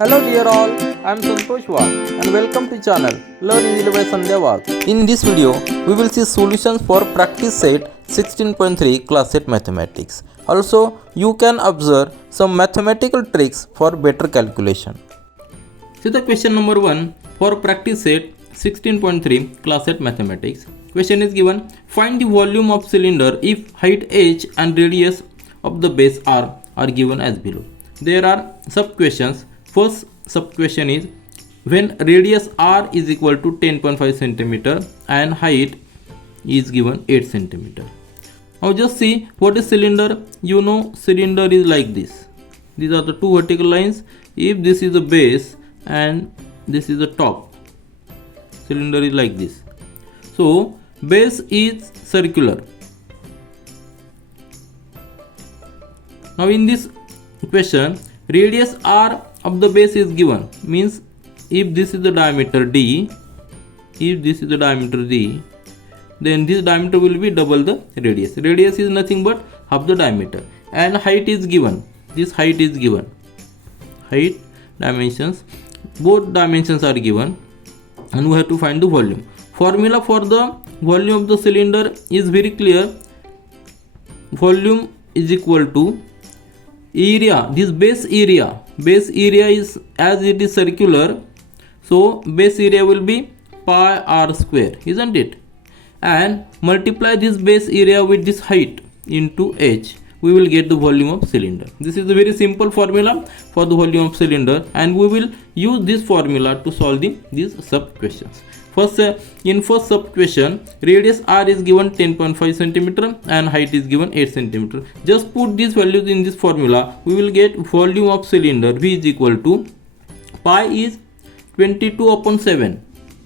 Hello dear all, I am Santosh Wagh and welcome to channel Learn Easily by Sandhya Wagh. In this video, we will see solutions for practice set 16.3 class set mathematics. Also, you can observe some mathematical tricks for better calculation. See the question number 1 for practice set 16.3 class set mathematics. Question is given, find the volume of cylinder if height h and radius of the base r are given as below. There are sub questions. First sub question is when radius r is equal to 10.5 centimeter and height is given 8 centimeter. Now just see what is cylinder. You know cylinder is like this. These are the two vertical lines. If this is the base and this is the top, cylinder is like this. So base is circular. Now in this question, radius r of the base is given, means if this is the diameter d, then this diameter will be double the radius. Radius is nothing but half the diameter, and height is given. This height is given. Height dimensions, both dimensions are given, and we have to find the volume. Formula for the volume of the cylinder is very clear. Volume is equal to area. This base area is, as it is circular, so base area will be pi r square, isn't it? And multiply this base area with this height into h, we will get the volume of cylinder. This is a very simple formula for the volume of cylinder, and we will use this formula to solve these sub questions. First, in first sub question, radius r is given 10.5 centimeter and height is given 8 centimeter. Just put these values in this formula. We will get volume of cylinder V is equal to pi is 22 upon 7,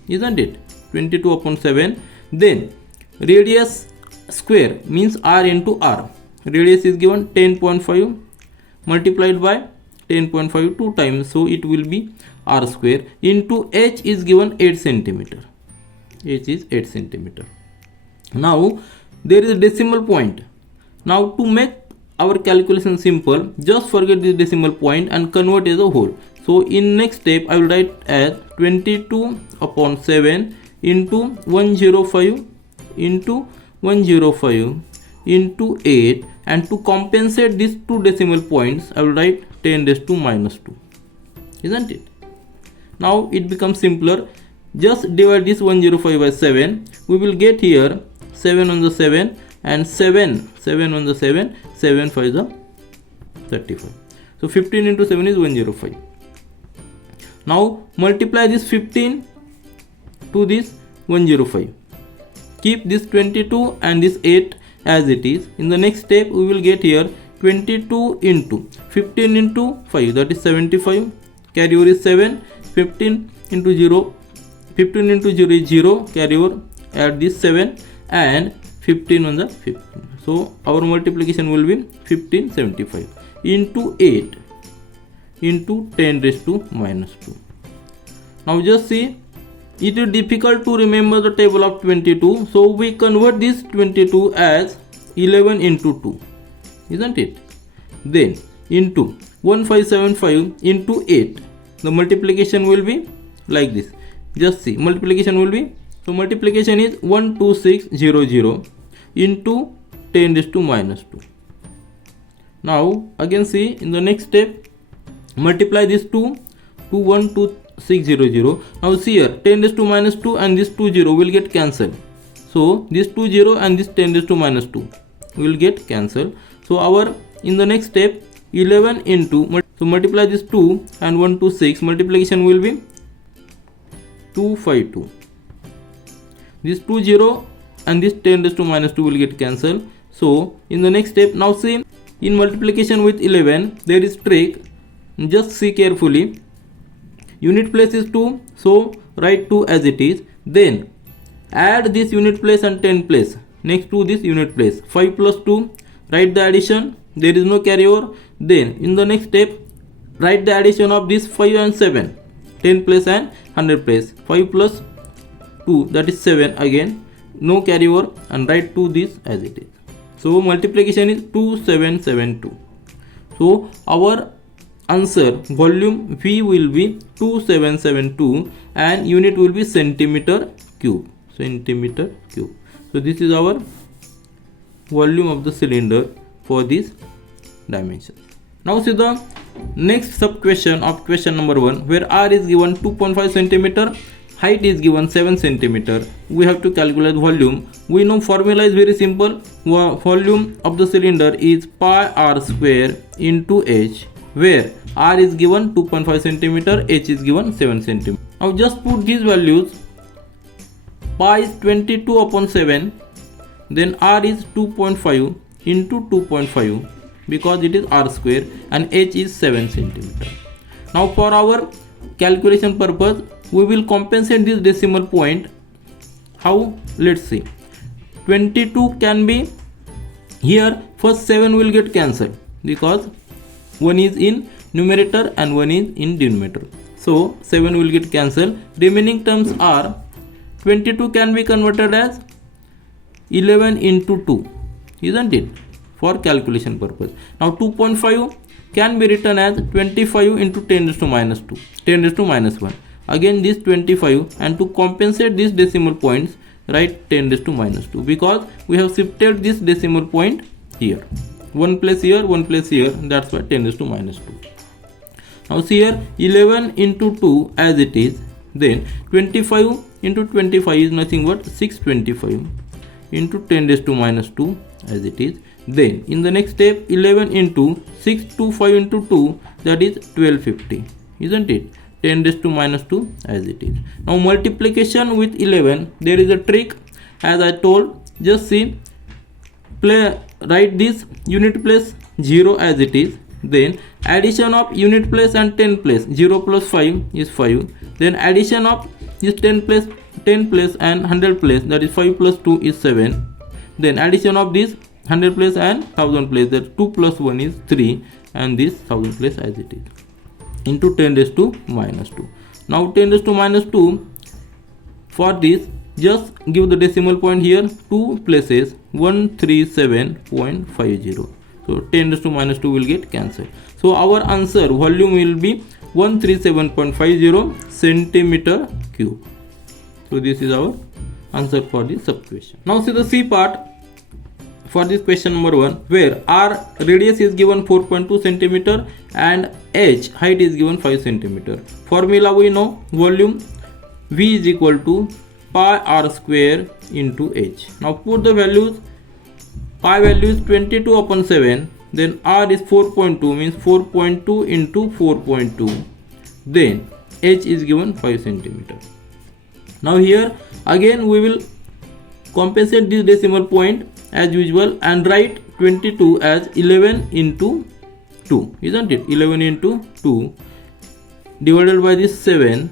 isn't it? 22 upon 7. Then radius square means r into r. Radius is given 10.5 multiplied by 10.5 2 times, so it will be r square into h is given 8 centimeter. H is 8 centimeter. Now there is a decimal point. Now to make our calculation simple, just forget this decimal point and convert as a whole. So in next step I will write as 22 upon 7 into 105 into 105 into 8, and to compensate these two decimal points I will write 10 raised to minus 2, isn't it? Now it becomes simpler. Just divide this 105 by 7. We will get here 7 on the 7 and 7 on the 7. 7 5 is 35. So 15 into 7 is 105. Now multiply this 15 to this 105. Keep this 22 and this 8 as it is. In the next step we will get here 22 into 15 into 5, that is 75. Carry over is 7. 15 into 0 is 0. Carry over, add this 7 and 15 on the 15. So our multiplication will be 1575 into 8 into 10 raised to minus 2. Now just see, it is difficult to remember the table of 22, so we convert this 22 as 11 into 2, isn't it? Then into 1575 into 8. The multiplication will be like this. Just see, multiplication will be, so multiplication is 12600 into 10 raised to minus 2. Now again see, in the next step multiply this 2 to 12600. Now see here 10 raised to minus 2 and this 20 will get cancelled. So this 20 and this 10 raised to minus 2 will get cancelled. So our, in the next step, 11 into, so multiply this 2 and 126, multiplication will be 252. This 20 and this 10 raised to minus 2 will get cancelled. So in the next step, now see, in multiplication with 11 there is trick. Just see carefully. Unit place is 2, so write 2 as it is. Then add this unit place and 10 place next to this unit place. 5 plus 2, write the addition. There is no carryover. Then in the next step, write the addition of this 5 and 7, 10 place and 100 place. 5 plus 2, that is 7 again, no carryover, and write 2 this as it is. So multiplication is 2772. So our answer volume V will be 2772 and unit will be centimeter cube. Centimeter cube. So this is our volume of the cylinder for this dimension. Now see the next sub question of question number 1, where R is given 2.5 centimeter, height is given 7 centimeter. We have to calculate volume. We know formula is very simple. Volume of the cylinder is pi r square into h, where R is given 2.5 centimeter, h is given 7 centimeter. Now just put these values. Pi is 22 upon 7, then R is 2.5 into 2.5 because it is r square, and h is 7 centimeter. Now for our calculation purpose, we will compensate this decimal point. How? Let's see. 22 can be here. First 7 will get cancelled because one is in numerator and one is in denominator. So 7 will get cancelled. Remaining terms are 22 can be converted as 11 into 2, isn't it? For calculation purpose. Now 2.5 can be written as 25 into 10 raised to minus 2, 10 raised to minus 1. Again this 25, and to compensate these decimal points, write 10 raised to minus 2 because we have shifted this decimal point here. One place here, one place here, that's why 10 raised to minus 2. Now see here 11 into 2 as it is, then 25 into 25 is nothing but 625 into 10 raised to minus 2 as it is. Then in the next step 11 into 625 into 2, that is 1250, isn't it? 10 raised to minus 2 as it is. Now multiplication with 11, there is a trick, as I told. Just see, write this unit place 0 as it is, then addition of unit place and 10 place, 0 plus 5 is 5, then addition of this 10 place and 100 place, that is 5 plus 2 is 7, then addition of this 100 place and 1000 place, that 2 plus 1 is 3, and this 1000 place as it is, into 10 raised to minus 2. Now 10 raised to minus 2, for this just give the decimal point here, 2 places, 137.50. So 10 raised to minus 2 will get cancelled. So our answer volume will be 137.50 centimeter cube. So this is our answer for this sub question. Now see the C part for this question number 1, where R radius is given 4.2 centimeter and h height is given 5 centimeter. Formula we know, volume V is equal to pi r square into h. Now put the values. Pi value is 22 upon 7, then r is 4.2, means 4.2 into 4.2, then h is given 5 centimeter. Now here again we will compensate this decimal point as usual and write 22 as 11 into 2, isn't it? 11 into 2 divided by this 7,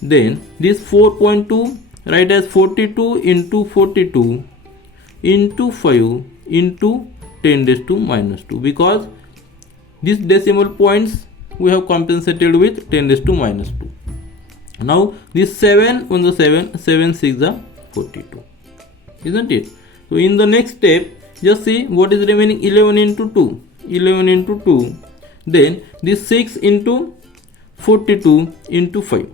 then this 4.2 write as 42 into 42 into 5 into 10 raised to minus 2, because these decimal points we have compensated with 10 raised to minus 2. Now this 7 on the 7, 7 6 are 42, isn't it? So in the next step, just see what is remaining. 11 into 2, 11 into 2, then this 6 into 42 into 5.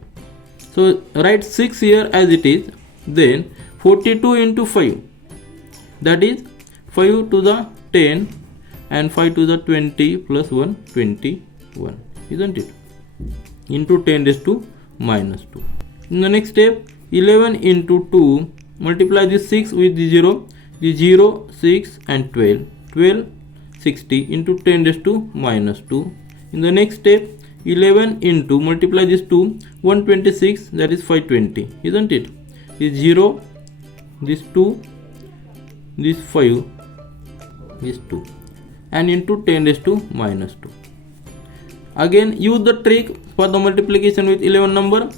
So write 6 here as it is, then 42 into 5, that is 5 to the 10 and 5 to the 20 plus 1, 21, isn't it? Into 10 raised to minus 2. In the next step, 11 into 2, multiply this 6 with the 0, 6 and 12, 12, 60 into 10 raised to minus 2. In the next step, 11 into, multiply this 2, 126, that is 520, isn't it? This 0, this 2, this 5, this 2, and into 10 raised to minus 2. Again use the trick for the multiplication with 11 number.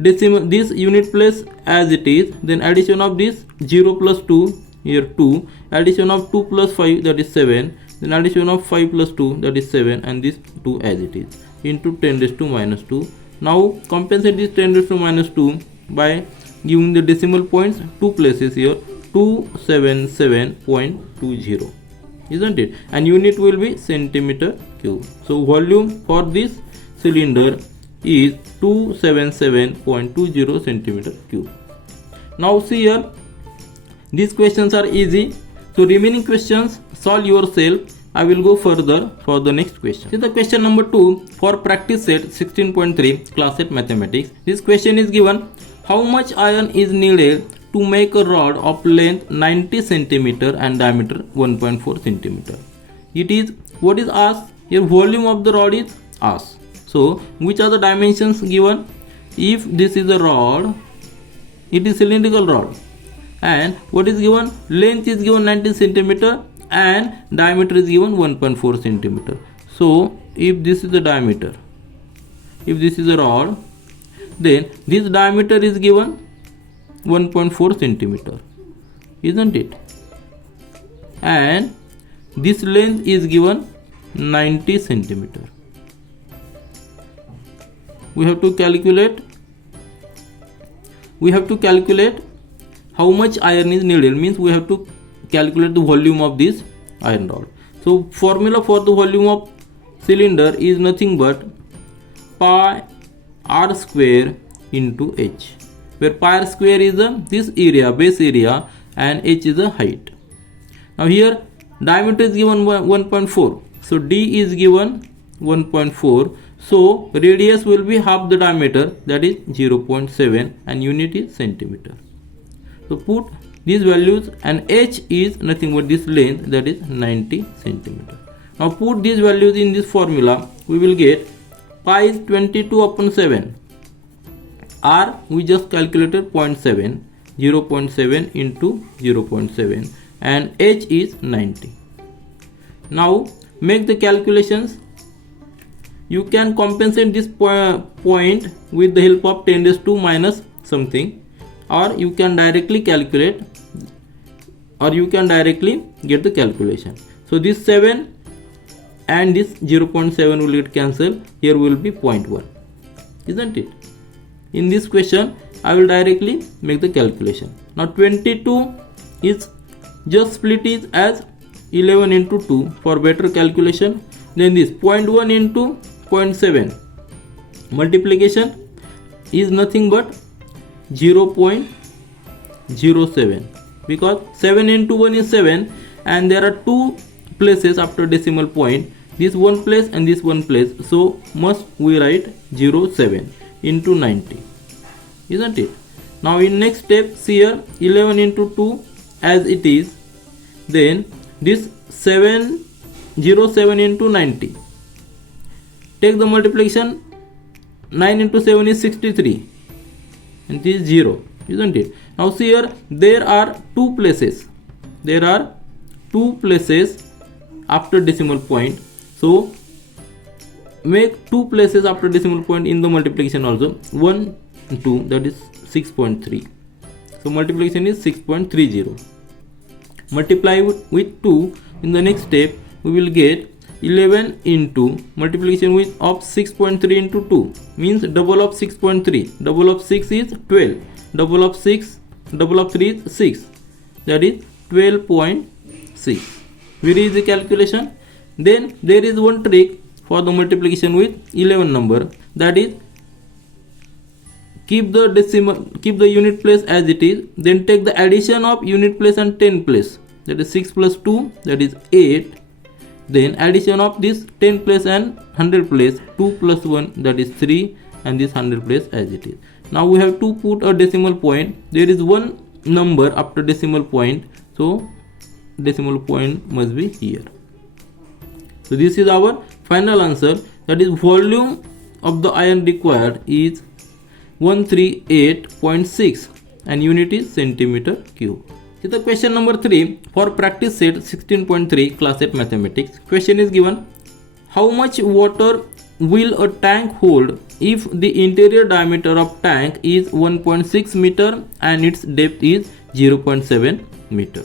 Decimal this unit place as it is, then addition of this 0 plus 2, here 2, addition of 2 plus 5, that is 7, then addition of 5 plus 2, that is 7, and this 2 as it is, into 10 raised to minus 2. Now compensate this 10 raised to minus 2 by giving the decimal points 2 places here, 277.20. isn't it? And unit will be centimeter cube. So volume for this cylinder is 277.20 centimeter cube. Now see here, these questions are easy. So remaining questions solve yourself. I will go further for the next question. See the question number 2 for practice set 16.3 class 8 mathematics. This question is given: how much iron is needed to make a rod of length 90 centimeter and diameter 1.4 centimeter? It is what is asked here. Volume of the rod is asked. So which are the dimensions given? If this is a rod, it is cylindrical rod, and what is given? Length is given 90 centimeter and diameter is given 1.4 centimeter. So if this is the diameter, if this is a rod, then this diameter is given 1.4 centimeter, isn't it? And this length is given 90 centimeter. We have to calculate how much iron is needed, means we have to calculate the volume of this iron rod. So formula for the volume of cylinder is nothing but pi r square into h, where pi r square is this area, base area, and h is the height. Now here diameter is given 1.4, so d is given 1.4, so radius will be half the diameter, that is 0.7, and unit is centimeter. So put these values, and h is nothing but this length, that is 90 centimeter. Now put these values in this formula. We will get pi is 22 upon 7, r we just calculated 0.7, 0.7 into 0.7, and h is 90. Now make the calculations. You can compensate this point with the help of 10 raised to minus something, or you can directly calculate, or you can directly get the calculation. So this 7 and this 0.7 will get cancelled. Here will be 0.1, isn't it? In this question I will directly make the calculation. Now 22 is just split it as 11 into 2 for better calculation. Then this 0.1 into 0.7 multiplication is nothing but 0.07, because 7 into 1 is 7, and there are two places after decimal point, this one place and this one place, so must we write 0.7 into 90, isn't it? Now in next step, see here 11 into 2 as it is, then this 0.7 into 90, take the multiplication, 9 into 7 is 63, and this is 0, isn't it? Now see here, there are two places after decimal point, so make two places after decimal point in the multiplication also, 1 and 2, that is 6.3, so multiplication is 6.30. Multiply with 2 in the next step, we will get 11 into multiplication with of 6.3 into 2, means double of 6.3, double of 6 is 12, double of 6, double of 3 is 6, that is 12.6. Very easy calculation. Then there is one trick for the multiplication with 11 number, that is keep the unit place as it is, then take the addition of unit place and 10 place, that is 6 plus 2, that is 8, then addition of this 10 place and 100 place, 2 plus 1, that is 3, and this 100 place as it is. Now we have to put a decimal point. There is one number after decimal point, so decimal point must be here. So this is our final answer, that is volume of the iron required is 138.6 and unit is centimeter cube. See the question number 3 for practice set 16.3 class 8 mathematics. Question is given: how much water will a tank hold if the interior diameter of tank is 1.6 meter and its depth is 0.7 meter?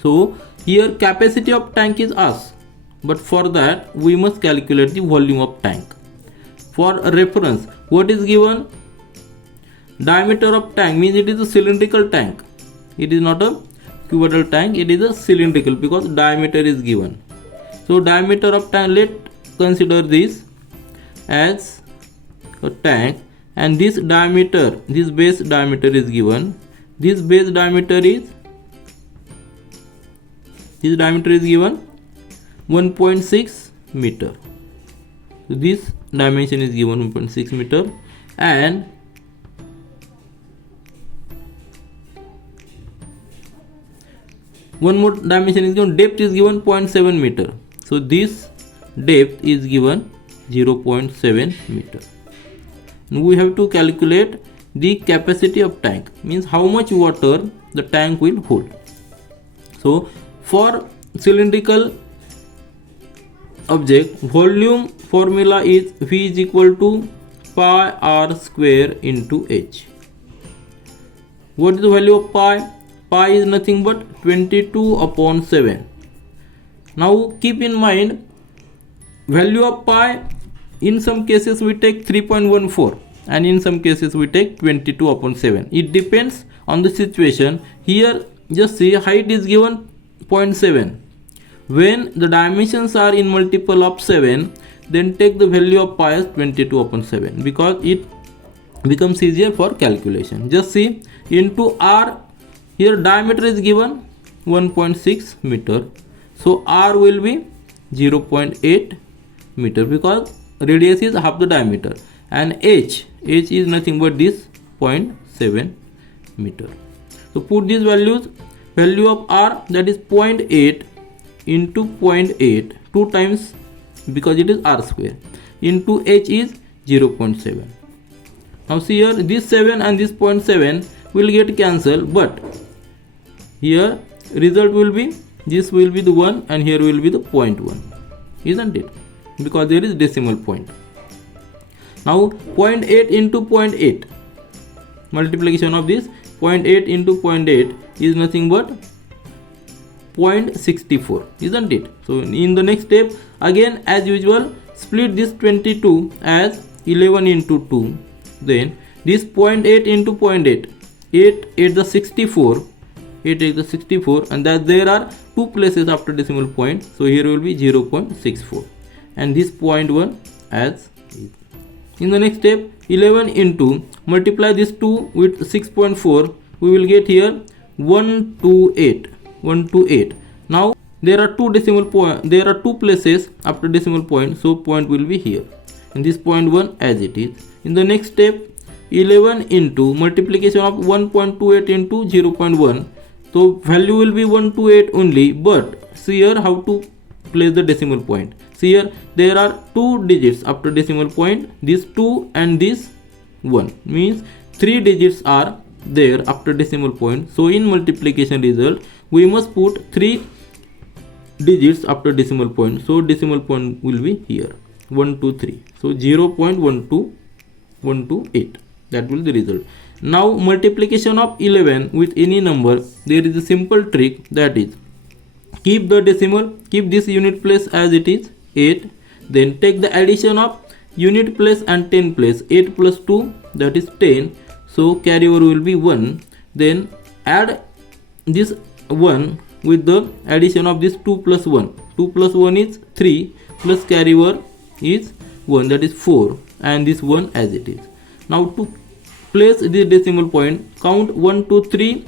So here capacity of tank is asked, but for that we must calculate the volume of tank. For reference, what is given? Diameter of tank means it is a cylindrical tank, it is not a cuboidal tank, it is a cylindrical because diameter is given. So diameter of tank, let's consider this as a tank, and this diameter, this base diameter is given. This base diameter is given 1.6 meter. So this dimension is given 1.6 meter, and one more dimension is given, depth is given 0.7 meter. So this depth is given 0.7 meter. Now we have to calculate the capacity of tank, means how much water the tank will hold. So for cylindrical object, volume formula is V is equal to pi r square into h. What is the value of pi? Pi is nothing but 22 upon 7. Now keep in mind, value of pi, in some cases we take 3.14 and in some cases we take 22 upon 7. It depends on the situation. Here just see, height is given 0.7. When the dimensions are in multiple of 7, then take the value of pi as 22 upon 7 because it becomes easier for calculation. Just see, into r, here diameter is given 1.6 meter. So r will be 0.8 meter because radius is half the diameter, and h is nothing but this 0.7 meter. So put these values, value of r, that is 0.8 into 0.8, 2 times because it is r square, into h is 0.7. Now see here, this 7 and this 0.7 will get cancelled, but here result will be, this will be the 1 and here will be the 0.1, isn't it? Because there is decimal point. Now 0.8 into 0.8, multiplication of this 0.8 into 0.8 is nothing but 0.64, isn't it? So in the next step, again as usual, split this 22 as 11 into 2, then this 0.8 into 0.8, 8 is the 64, 8 is the 64, and that there are 2 places after decimal point, so here will be 0.64 and this 0.1 as is. In the next step, 11 into, multiply this 2 with 6.4, we will get here 128. Now there are 2 decimal point, there are 2 places after decimal point, so point will be here, and this 0.1 as it is. In the next step, 11 into multiplication of 1.28 into 0.1, so value will be 128 only, but see here how to place the decimal point. See here, there are 2 digits after decimal point, this 2 and this 1, means 3 digits are there after decimal point. So in multiplication result, we must put 3 digits after decimal point, so decimal point will be here 123, so 0.12128, that will be the result. Now multiplication of 11 with any number, there is a simple trick, that is, keep the decimal, keep this unit place as it is 8, then take the addition of unit place and 10 place, 8 plus 2, that is 10, so carry over will be 1, then add this 1 with the addition of this 2 plus 1, 2 plus 1 is 3, plus carry over is 1, that is 4, and this 1 as it is. Now to place this decimal point, count 1 2 3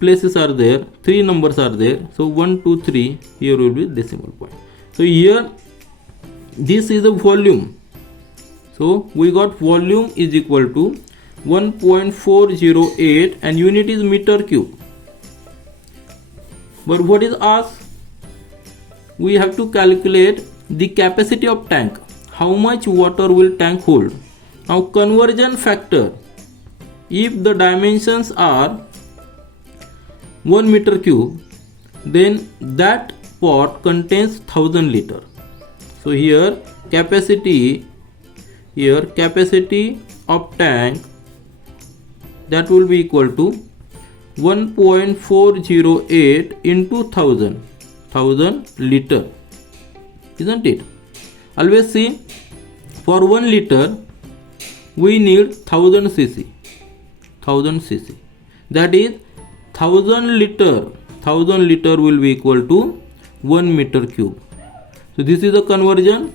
places are there, 3 numbers are there, so 1 2 3, here will be decimal point. So here this is the volume, so we got volume is equal to 1.408 and unit is meter cube. But what is asked? We have to calculate the capacity of tank, how much water will tank hold. Now conversion factor, if the dimensions are 1 meter cube, then that pot contains 1000 liter. So here capacity of tank, that will be equal to 1.408 into 1000 liter, isn't it? Always see, for 1 liter we need 1000 cc, that is 1000 1000 liter will be equal to 1 meter cube. So this is the conversion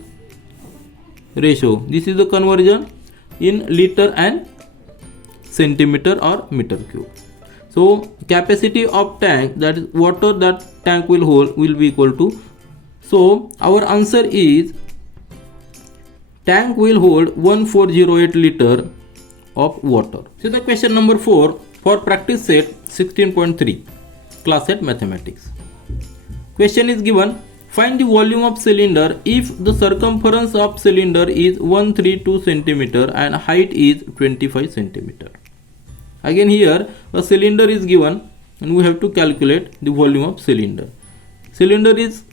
ratio. This is the conversion in liter and centimeter or meter cube. So capacity of tank, that is water that tank will hold, will be equal to. So our answer is tank will hold 1408 liter of water. So the question number 4 for practice set 16.3 class set mathematics. Question is given, find the volume of cylinder if the circumference of cylinder is 132 centimeter and height is 25 centimeter. Again here a cylinder is given and we have to calculate the volume of cylinder. Cylinder is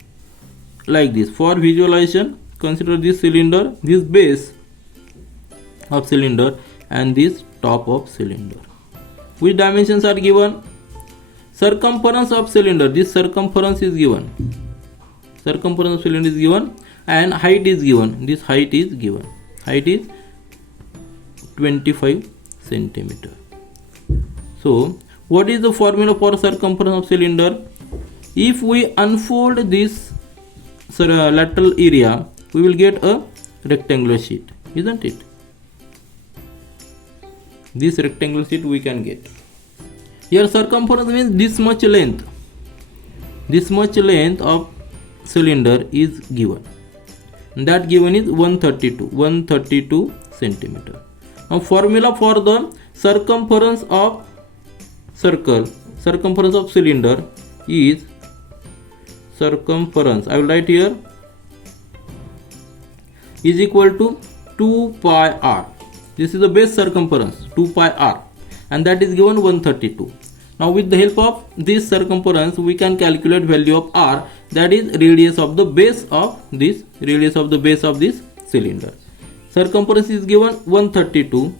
like this. For visualization, consider this cylinder, this base of cylinder and this top of cylinder. Which dimensions are given? Circumference of cylinder, this circumference is given. Circumference of cylinder is given and height is given. This height is given. Height is 25 centimeter. So what is the formula for circumference of cylinder? If we unfold this lateral area, we will get a rectangular sheet, isn't it? This rectangular sheet we can get. Here circumference means this much length. This much length of cylinder is given. And that given is 132 centimeter. Now formula for the circumference of circle, circumference of cylinder is circumference, I will write here, is equal to 2 pi r. This is the base circumference 2 pi r and that is given 132. Now with the help of this circumference we can calculate value of r, that is radius of the base of this, radius of the base of this cylinder. Circumference is given 132.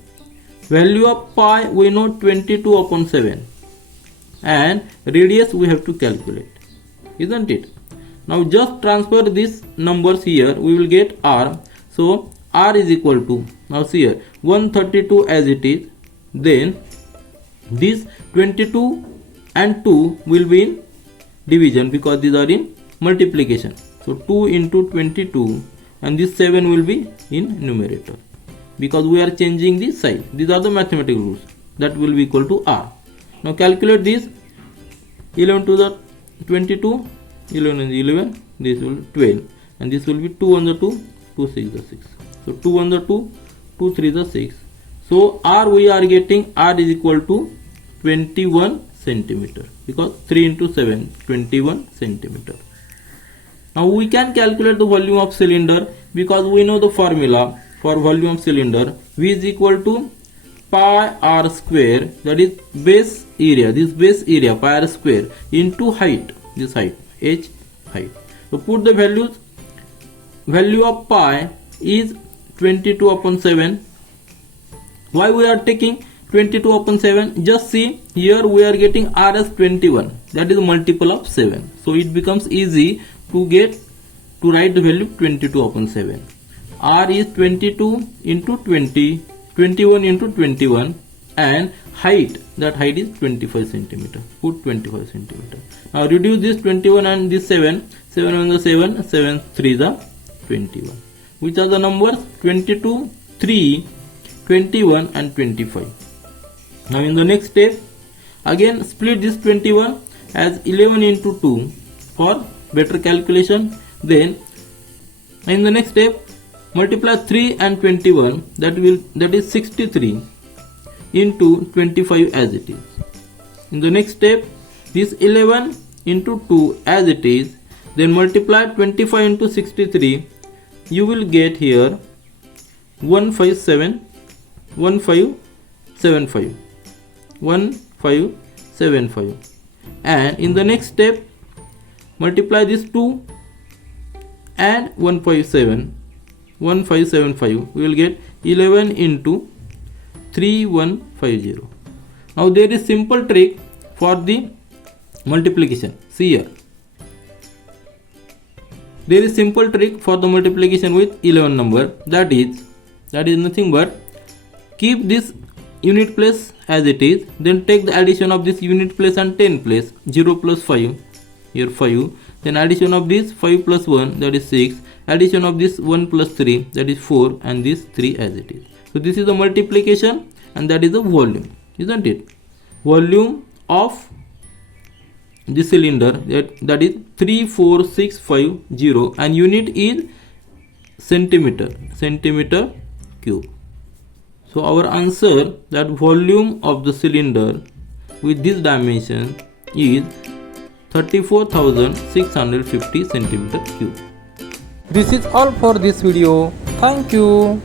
Value of pi we know 22 upon 7 and radius we have to calculate, isn't it? Now just transfer these numbers here, we will get r. So r is equal to, now see here, 132 as it is, then this 22 and 2 will be in division because these are in multiplication. So 2 into 22 and this 7 will be in numerator because we are changing the sign. These are the mathematical rules. That will be equal to r. Now calculate this. 11 to the 22, 11 and 11, this will be 12 and this will be 2 on the 2, 2 6 the 6. So 2 on the 2, 2 3 the 6. So r we are getting, r is equal to 21 centimeter because 3 into 7, 21 centimeter. Now we can calculate the volume of cylinder because we know the formula for volume of cylinder. V is equal to pi r square, that is base area, this base area pi r square into height, this height, h height. So put the values. Value of pi is 22 upon 7. Why we are taking 22 upon 7? Just see here we are getting r as 21, that is multiple of 7. So it becomes easy to write the value 22 upon 7. R is 22 into 20, 21 into 21 and height, that height is 25 centimeter. Put 25 centimeter. Now reduce this 21 and this 7, 7 on the 7, 7 3 the 21. Which are the numbers? 22, 3, 21 and 25. Now in the next step, again split this 21 as 11 into 2 for better calculation. Then in the next step, multiply 3 and 21, that is 63 into 25 as it is. In the next step, this 11 into 2 as it is, then multiply 25 into 63, you will get here 1575, 1575. And in the next step, multiply this 2 and 1575, we will get 11 into 3150. Now there is simple trick for the multiplication. See here, there is simple trick for the multiplication with 11 number, that is nothing but keep this unit place as it is, then take the addition of this unit place and 10 place. 0 plus 5, here 5, then addition of this 5 plus 1, that is 6, addition of this 1 plus 3, that is 4, and this 3 as it is. So this is the multiplication, and that is the volume, isn't it? Volume of the cylinder, that is 34650, and unit is centimeter cube. So our answer, that volume of the cylinder with this dimension is 34,650 centimeter cube. This is all for this video. Thank you.